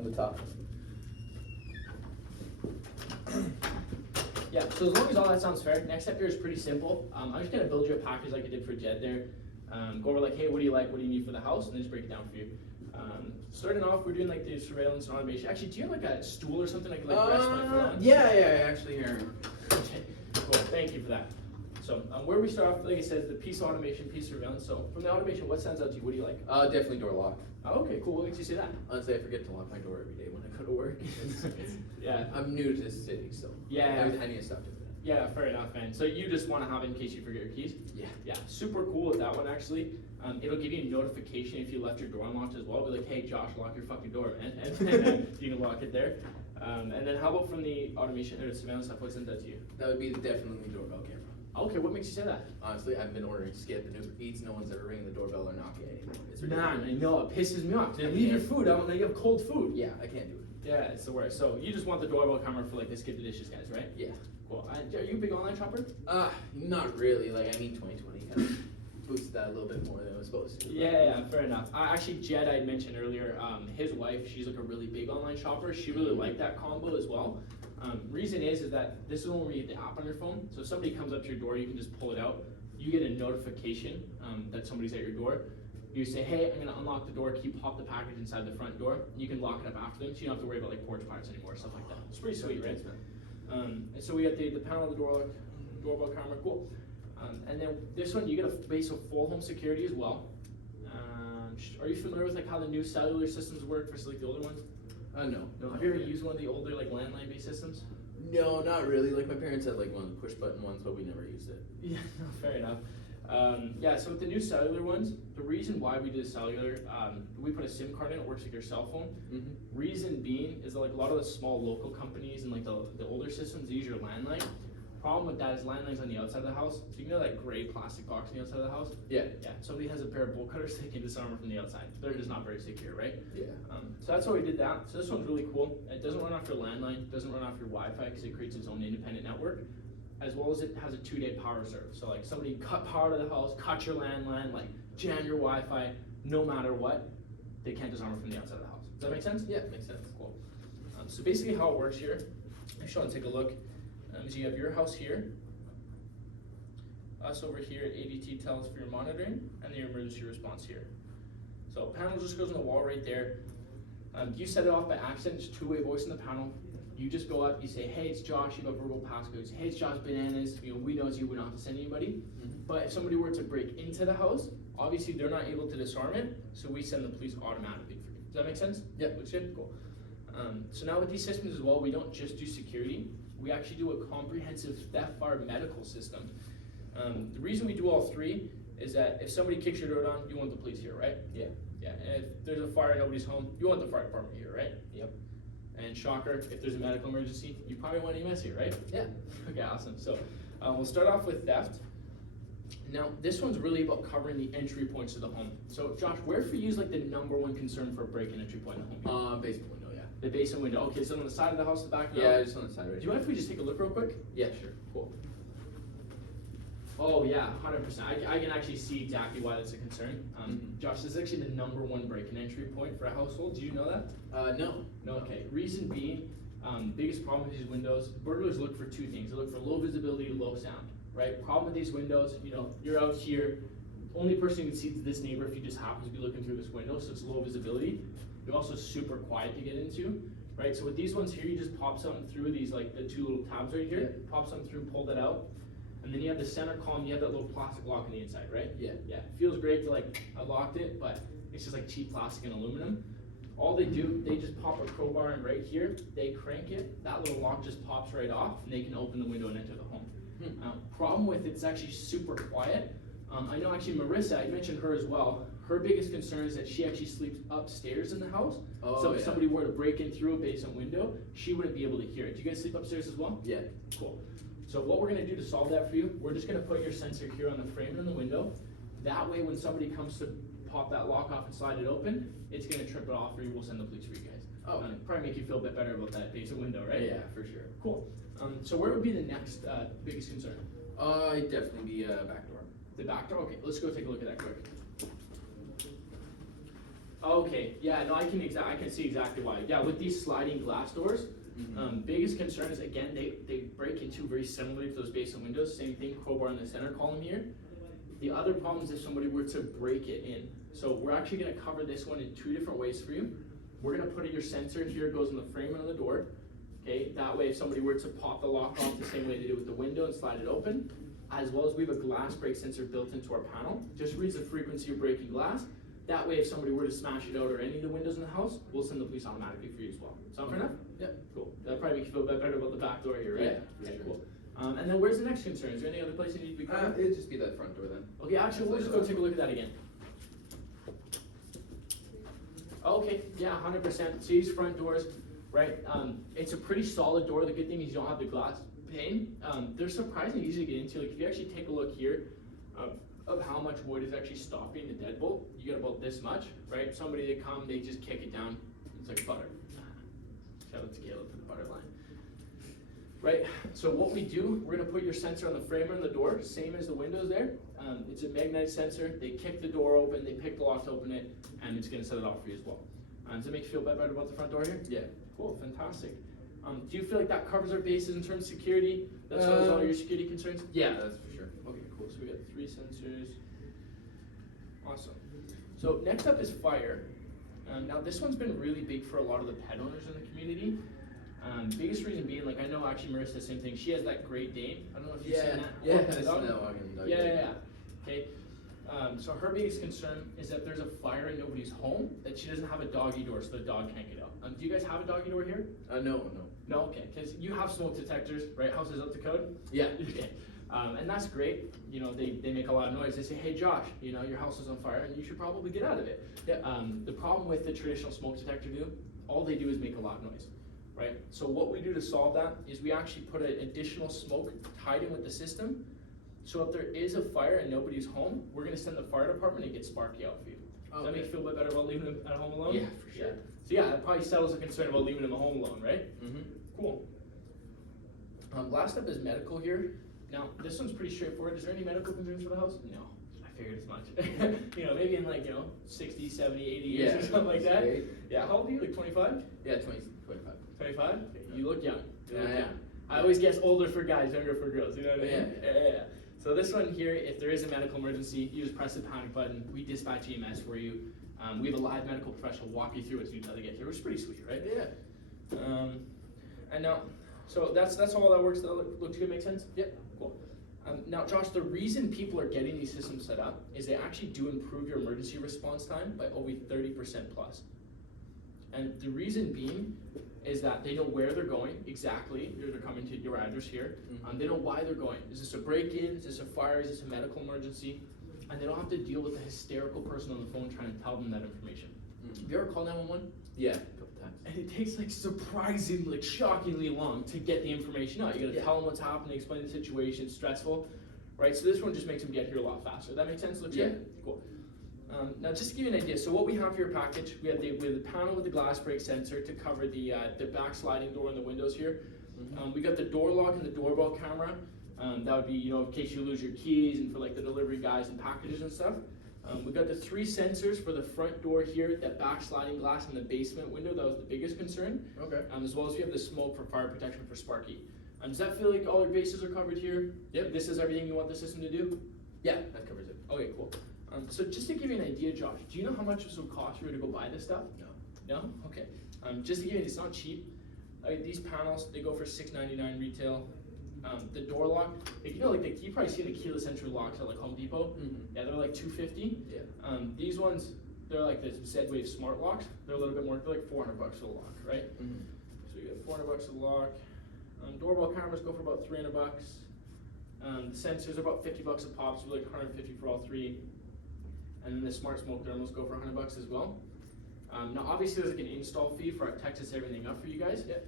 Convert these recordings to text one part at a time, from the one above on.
from the top. Yeah, so as long as all that sounds fair, next step here is pretty simple. I'm just gonna build you a package like I did for Jed there. Go over like, hey, what do you like, what do you need for the house, and then just break it down for you. Starting off, we're doing like the surveillance and automation. Actually, do you have like a stool or something I could like rest my foot on? Yeah, actually here. Okay, cool, thank you for that. So where we start off, like I said, is the piece of automation, piece of surveillance. So from the automation, what stands out to you? What do you like? Definitely door lock. Oh, okay, cool, what makes you say that? Honestly, I forget to lock my door every day when I go to work. Yeah. I'm new to this city, so Yeah. I need to stop doing that. Yeah, fair enough, man. So you just want to have it in case you forget your keys? Yeah. Yeah, super cool with that one actually. It'll give you a notification if you left your door unlocked as well. It'll be like, hey Josh, lock your fucking door, man. And then you can lock it there. And then how about from the automation or surveillance stuff, what's in that to you? That would be definitely the doorbell camera. Okay, what makes you say that? Honestly, I've been ordering Skip and Uber Eats. No one's ever ringing the doorbell or knocking anymore. It's Man, ridiculous. I know, it pisses me off. They leave your food out and then you have cold food. Yeah, I can't do it. Yeah, it's the worst. So you just want the doorbell camera for like the skip the dishes guys, right? Yeah. Cool. Are you a big online shopper? Not really. Like, I mean, 2020 kind of boosted that a little bit more than it was supposed to. Yeah, fair enough. Actually, Jed, I had mentioned earlier, his wife, she's like a really big online shopper. She really liked that combo as well. Reason is that this is when we get the app on your phone. So if somebody comes up to your door, you can just pull it out. You get a notification that somebody's at your door. You say, hey, I'm gonna unlock the door. Can you pop the package inside the front door? You can lock it up after them, so you don't have to worry about like porch pirates anymore, stuff like that. It's pretty sweet, right? And so we got the panel of the doorbell camera, cool. And then this one, you get a base of full home security as well. Are you familiar with like how the new cellular systems work versus like the older ones? No. Have you ever used one of the older like landline-based systems? No, not really. Like, my parents had like one of the push button ones, but we never used it. Yeah, no, fair enough. Yeah, so with the new cellular ones, the reason why we did cellular, we put a SIM card in, it works like your cell phone. Mm-hmm. Reason being is that like a lot of the small local companies and like the older systems, they use your landline. Problem with that is landline's on the outside of the house. So you know that gray plastic box on the outside of the house? Yeah. Yeah, somebody has a pair of bolt cutters, they can disarm it from the outside. They're just not very secure, right? Yeah. So that's why we did that. So this one's really cool. It doesn't run off your landline, it doesn't run off your Wi-Fi because it creates its own independent network, as well as it has a 2-day power reserve. So like somebody cut power to the house, cut your landline, like jam your Wi-Fi, no matter what, they can't disarm it from the outside of the house. Does that make sense? Yeah, makes sense. Cool. So basically how it works here, I just want to take a look. So you have your house here, us over here at ADT Telus for your monitoring, and your emergency response here. So panel just goes on the wall right there. You set it off by accident, it's two-way voice in the panel. You just go up, you say, hey, it's Josh, you have verbal passcodes. Hey, it's Josh Bananas, we know it's you, we don't have to send anybody. Mm-hmm. But if somebody were to break into the house, obviously they're not able to disarm it, so we send the police automatically for you. Does that make sense? Yeah. Looks good? Cool. So now with these systems as well, we don't just do security, we actually do a comprehensive theft bar medical system. The reason we do all three is that if somebody kicks your door down, you want the police here, right? Yeah. Yeah, and if there's a fire, nobody's home, you want the fire department here, right? Yep. And shocker, if there's a medical emergency, you probably want EMS here, right? Yeah. Okay, awesome. So we'll start off with theft. Now, this one's really about covering the entry points to the home. So Josh, where for you is like the #1 concern for a break-in entry point in the home? Basement window, yeah. The basement window. Okay, so on the side of the house, the back of the Yeah, house? just on the side right Do you mind if we just take a look real quick? Yeah, sure. Cool. Oh yeah, 100%. I can actually see exactly why that's a concern. Josh, this is actually the #1 break-in entry point for a household. Do you know that? No. No, okay. Reason being, biggest problem with these windows, burglars look for two things. They look for low visibility, low sound, right? Problem with these windows, you're out here, only person you can see is this neighbor if you just happen to be looking through this window, so it's low visibility. They're also super quiet to get into, right? So with these ones here, you just pop something through these, like the two little tabs right here, pop something through, pull that out, and then you have the center column, you have that little plastic lock on the inside, right? Yeah. Yeah, it feels great to like, I locked it, but it's just like cheap plastic and aluminum. All they do, they just pop a crowbar in right here, they crank it, that little lock just pops right off, and they can open the window and enter the home. Problem with it's actually super quiet. I know actually Marissa, I mentioned her as well, her biggest concern is that she actually sleeps upstairs in the house. So if somebody were to break in through a basement window, she wouldn't be able to hear it. Do you guys sleep upstairs as well? Yeah. Cool. So what we're gonna do to solve that for you, we're just gonna put your sensor here on the frame and the window. That way when somebody comes to pop that lock off and slide it open, it's gonna trip it off, or we'll send the police for you guys. Oh. Probably make you feel a bit better about that basement window, right? Yeah, for sure. Cool. So where would be the next biggest concern? It'd definitely be back door. The back door? Okay, let's go take a look at that quick. Okay, yeah, no, I can see exactly why. Yeah, with these sliding glass doors, biggest concern is, again, they break into very similarly to those basement windows. Same thing, crowbar in the center column here. The other problem is if somebody were to break it in. So we're actually gonna cover this one in 2 different ways for you. We're gonna put your sensor here, it goes in the frame of the door. Okay, that way if somebody were to pop the lock off the same way they did with the window and slide it open, as well as we have a glass break sensor built into our panel, just reads the frequency of breaking glass. That way if somebody were to smash it out or any of the windows in the house, we'll send the police automatically for you as well. Sound fair enough? Yep. Cool. That probably makes you feel a bit better about the back door here, right? Yeah, for Okay, sure. cool. And then where's the next concern? Is there any other place you need to be covered? It'd just be that front door then. Okay, actually, we'll just go take a look at that again. Okay, yeah, 100%. See these front doors, right? It's a pretty solid door. The good thing is you don't have the glass pane. They're surprisingly easy to get into. Like if you actually take a look here of how much wood is actually stopping the deadbolt, you get about this much, right? Somebody they come, they just kick it down. It's like butter. Shout out to Caleb for the butter line. Right, so what we do, we're gonna put your sensor on the frame and the door, same as the windows there. It's a magnetic sensor. They kick the door open, they pick the lock to open it, and it's gonna set it off for you as well. Does it make you feel better about the front door here? Yeah. Cool, fantastic. Do you feel like that covers our bases in terms of security? That solves all your security concerns? Yeah, that's for sure. Okay, cool. So we got 3 sensors. Awesome. So next up is fire. Now this one's been really big for a lot of the pet owners in the community. Biggest reason being, like I know actually Marissa, the same thing. She has that Great Dane. I don't know if you've seen that. Yeah, Walking the I've dog. seen that walking the dog. Yeah. Okay. So her biggest concern is that there's a fire in nobody's home, that she doesn't have a doggy door, so the dog can't get out. Do you guys have a doggy door here? No. No, okay, because you have smoke detectors, right? House is up to code? Yeah. Okay, and that's great. You know, they make a lot of noise. They say, hey Josh, you know, your house is on fire and you should probably get out of it. Yeah. The problem with the traditional smoke detector all they do is make a lot of noise, right? So what we do to solve that is we actually put an additional smoke tied in with the system. So if there is a fire and nobody's home, we're gonna send the fire department and get Sparky out for you. Does that make you feel a bit better about leaving him at home alone? Yeah, for sure. So yeah, that probably settles the concern about leaving him at home alone, right? Mm-hmm. Cool. Last up is medical here. Now, this one's pretty straightforward. Is there any medical concerns for the house? No. I figured as much. You know, maybe in like, 60, 70, 80 years or something like that. Great. Yeah, how old are you? Like 25? Yeah, 25. 25? Okay. You look young. You look Yeah. young. I always guess older for guys, younger for girls. You know what I mean? Yeah. So this one here, if there is a medical emergency, you just press the panic button. We dispatch EMS for you. We have a live medical professional walk you through what to do until they get here, which is pretty sweet, right? Yeah. And now, so that's all that works. That looks good. Make sense? Yep. Cool. Now, Josh, the reason people are getting these systems set up is they actually do improve your emergency response time by over 30% plus. And the reason being is that they know where they're going exactly. They're coming to your address here. They know why they're going. Is this a break-in? Is this a fire? Is this a medical emergency? And they don't have to deal with the hysterical person on the phone trying to tell them that information. Have you ever called 911? Yeah, a couple times. And it takes like surprisingly, like shockingly long to get the information out. You gotta tell them what's happening, explain the situation, it's stressful, right? So this one just makes them get here a lot faster. That makes sense? Looks good? Cool. Now just to give you an idea, so what we have for your package, we have the panel with the glass break sensor to cover the back sliding door and the windows here. We got the door lock and the doorbell camera. That would be, in case you lose your keys and for like the delivery guys and packages and stuff. We got the 3 sensors for the front door here, that back sliding glass in the basement window. That was the biggest concern. Okay. As well as we have the smoke for fire protection for Sparky. Does that feel like all your bases are covered here? Yep. This is everything you want the system to do? Yeah, that covers it. Okay, cool. So just to give you an idea, Josh, do you know how much this would cost you to go buy this stuff? No. No? Okay. Just to give you, it's not cheap. These panels, they go for $6.99 retail. The door lock, like, you probably see the keyless entry locks at like Home Depot. Yeah, they're like $250. Yeah. These ones, they're like the Z-Wave smart locks. They're a little bit more, they're like $400 for the lock, right? So you get $400 a lock. Doorbell cameras go for about $300. The sensors are about $50 a pop, so like $150 for all 3. And then the smart smoke thermals go for $100 as well. Now obviously there's like an install fee for our tech to set everything up for you guys. Yep.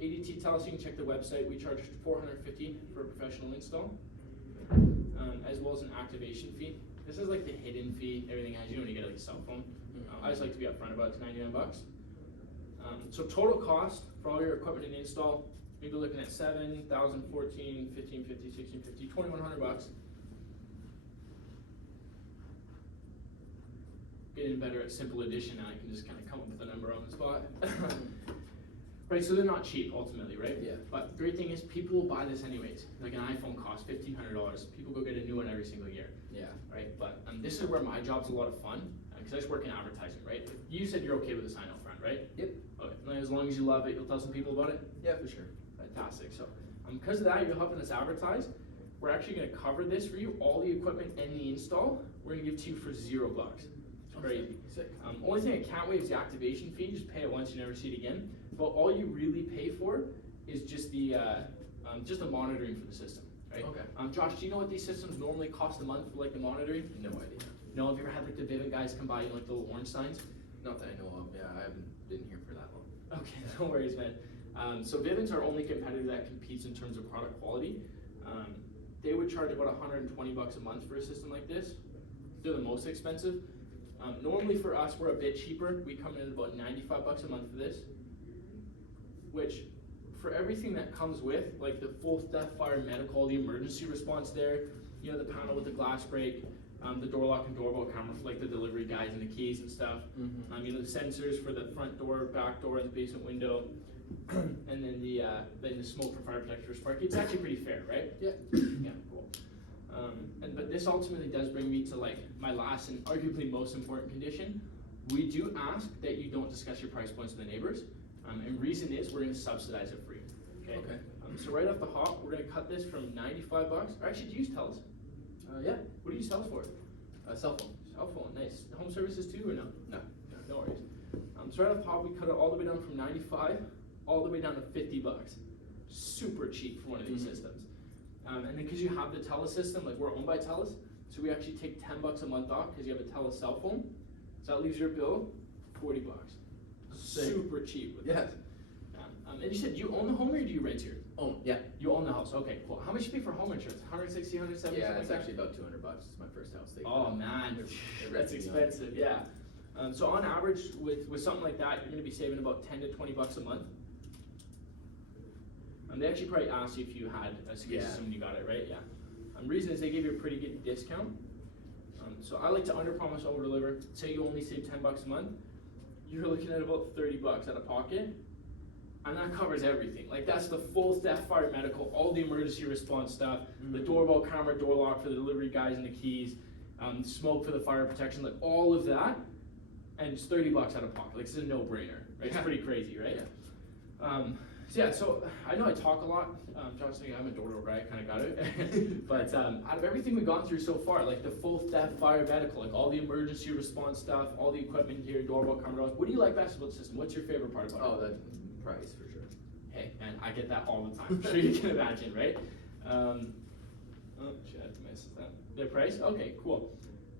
ADT tells you can check the website. We charge $450 for a professional install, as well as an activation fee. This is like the hidden fee everything has. You don't get like a cell phone. I just like to be upfront about it. It's $99. So total cost for all your equipment and install, maybe looking at $7,000, $14,000, $1,550, $1,650, $2,100. getting better at simple addition now. I can just kind of come up with a number on the spot. Right, so they're not cheap ultimately, right? Yeah. But the great thing is people will buy this anyways. Like an iPhone costs $1,500. People go get a new one every single year, Yeah. right? But this is where my job's a lot of fun because I just work in advertising, right? You said you're okay with the sign out front, right? Yep. Okay. And as long as you love it, you'll tell some people about it. Yeah, for sure. Fantastic. So because of that, you're helping us advertise. We're actually going to cover this for you, all the equipment and the install. We're going to give to you for $0. It's crazy. Sick. Only thing I can't waive is the activation fee. Just pay it once, you never see it again. But all you really pay for is just the monitoring for the system, right? Okay. Josh, do you know what these systems normally cost a month for like the monitoring? No idea. No, have you ever had like the Vivint guys come by, you know, like the little orange signs? Not that I know of. Yeah, I haven't been here for that long. Okay, no worries, man. So Vivint's our only competitor that competes in terms of product quality. They would charge about $120 a month for a system like this. They're the most expensive. Normally for us, we're a bit cheaper. We come in at about $95 a month for this, which for everything that comes with, like the full death, fire, medical, the emergency response there, you know, the panel with the glass break, the door lock and doorbell camera for like the delivery guys and the keys and stuff. Mm-hmm. You know, the sensors for the front door, back door, and the basement window, and then the smoke for fire protection for Sparky. It's actually pretty fair, right? Yeah. Yeah, cool. But this ultimately does bring me to like my last and arguably most important condition. We do ask that you don't discuss your price points with the neighbors. And reason is we're going to subsidize it for you. Okay. Okay. So right off the hop, we're going to cut this from $95. Or actually, do you use Telus? Yeah. What do you use Telus for? Cell phone. Cell phone, nice. Home services too, or no? No. No worries. So right off the top, we cut it all the way down from 95 all the way down to $50. Super cheap for one of these Mhm. systems. And then because you have the Telus system, like we're owned by Telus, so we actually take $10 a month off because you have a Telus cell phone. So that leaves your bill $40. Sick. Super cheap with Yes. and you said you own the home or do you rent here? Oh, yeah. You own the house. Okay, cool. How much you pay for home insurance? 160, 170? Yeah, something it's like actually about $200. It's my first house. Oh man, that's expensive. Yeah. So on average, with something like that, you're going to be saving about 10 to 20 bucks a month. They actually probably asked you if you had a security system when you got it, right? Yeah. Reason is they gave you a pretty good discount. So I like to under-promise, over-deliver. Say you only save 10 bucks a month, you're looking at about 30 bucks out of pocket, and that covers everything. Like that's the full theft, fire, medical, all the emergency response stuff, the doorbell camera, door lock for the delivery guys and the keys, smoke for the fire protection, like all of that, and it's 30 bucks out of pocket. Like it's a no-brainer, right? It's pretty crazy, right? Yeah. So I know I talk a lot. Josh saying I'm a door guy, I kind of got it. But out of everything we've gone through so far, like the full theft, fire, medical, like all the emergency response stuff, all the equipment here, doorbell camera, what do you like best about the system? What's your favorite part about it? Oh, the price for sure. Hey, man, I get that all the time. I'm sure you can imagine, right? Oh, shit, I missed that. The price? Okay, cool.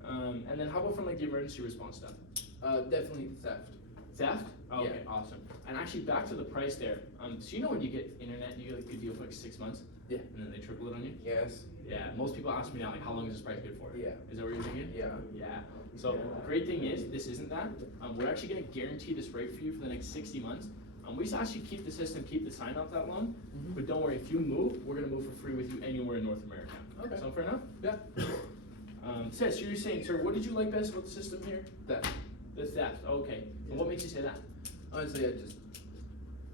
And then how about from like the emergency response stuff? Definitely theft. Theft? Oh, okay, Yeah. awesome. And actually, back to the price there. So you know when you get internet, you get like a good deal for like 6 months? Yeah. And then they triple it on you? Yes. Yeah, most people ask me now, like, how long is this price good for? Yeah. Is that what you're thinking? Yeah. Yeah. So the great thing is, this isn't that. We're actually going to guarantee this rate for you for the next 60 months. We just ask you keep the system, keep the sign off that long. Mhm. But don't worry, if you move, we're going to move for free with you anywhere in North America. Okay. Sound fair enough? Yeah. So you're saying, sir, what did you like best about the system here? Theft. The theft. Okay. Yeah. And what makes you say that? Honestly, I just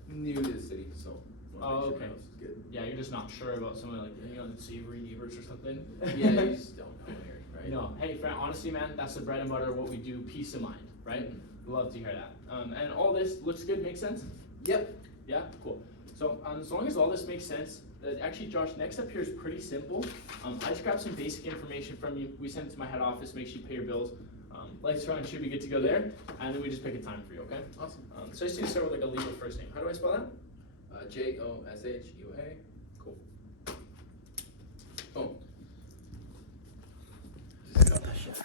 new to the city, so. wanna make sure okay. my house is good. Yeah, you're just not sure about someone like, you know, the savory neighbors or something? Yeah, you just don't know here, right? No, hey, Fran, honestly, man, that's the bread and butter of what we do, peace of mind, right? Mhm. Love to hear that. And all this looks good, makes sense? Yep. Yeah, cool. So as long as all this makes sense, actually, Josh, next up here is pretty simple. I just grabbed some basic information from you. We send it to my head office, make sure you pay your bills. Lights are on, should be good to go there, and then we just pick a time for you, okay? Awesome. So I just need to start with like a legal first name. How do I spell that? Joshua. Cool. Boom. Just got that shit.